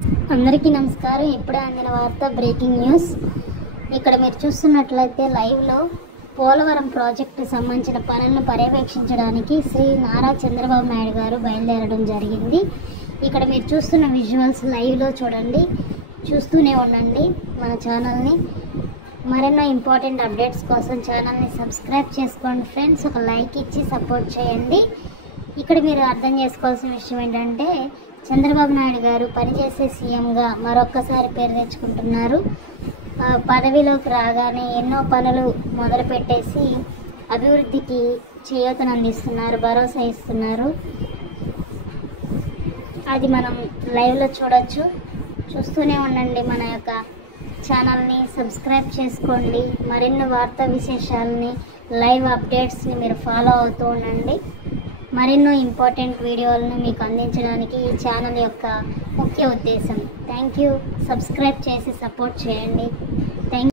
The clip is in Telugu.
అందరికీ నమస్కారం. ఇప్పుడే అందిన వార్త బ్రేకింగ్ న్యూస్. ఇక్కడ మీరు చూస్తున్నట్లయితే లైవ్లో పోలవరం ప్రాజెక్టు సంబంధించిన పనులను పర్యవేక్షించడానికి శ్రీ నారా చంద్రబాబు నాయుడు గారు బయలుదేరడం జరిగింది. ఇక్కడ మీరు చూస్తున్న విజువల్స్ లైవ్లో చూడండి, చూస్తూనే ఉండండి మన ఛానల్ని. మరెన్నో ఇంపార్టెంట్ అప్డేట్స్ కోసం ఛానల్ని సబ్స్క్రైబ్ చేసుకోండి ఫ్రెండ్స్. ఒక లైక్ ఇచ్చి సపోర్ట్ చేయండి. ఇక్కడ మీరు అర్థం చేసుకోవాల్సిన విషయం ఏంటంటే, చంద్రబాబు నాయుడు గారు పనిచేసే సీఎంగా మరొక్కసారి పేరు తెచ్చుకుంటున్నారు. పదవిలోకి రాగానే ఎన్నో పనులు మొదలుపెట్టేసి అభివృద్ధికి చేయూతను అందిస్తున్నారు, భరోసా ఇస్తున్నారు. అది మనం లైవ్లో చూడొచ్చు. చూస్తూనే ఉండండి. మన యొక్క ఛానల్ని సబ్స్క్రైబ్ చేసుకోండి. మరిన్ని వార్తా విశేషాలని, లైవ్ అప్డేట్స్ని మీరు ఫాలో అవుతూ ఉండండి. మరెన్నో ఇంపార్టెంట్ వీడియోలను మీకు అందించడానికి ఈ ఛానల్ యొక్క ముఖ్య ఉద్దేశం. Thank you. సబ్స్క్రైబ్ చేసి సపోర్ట్ చేయండి. థ్యాంక్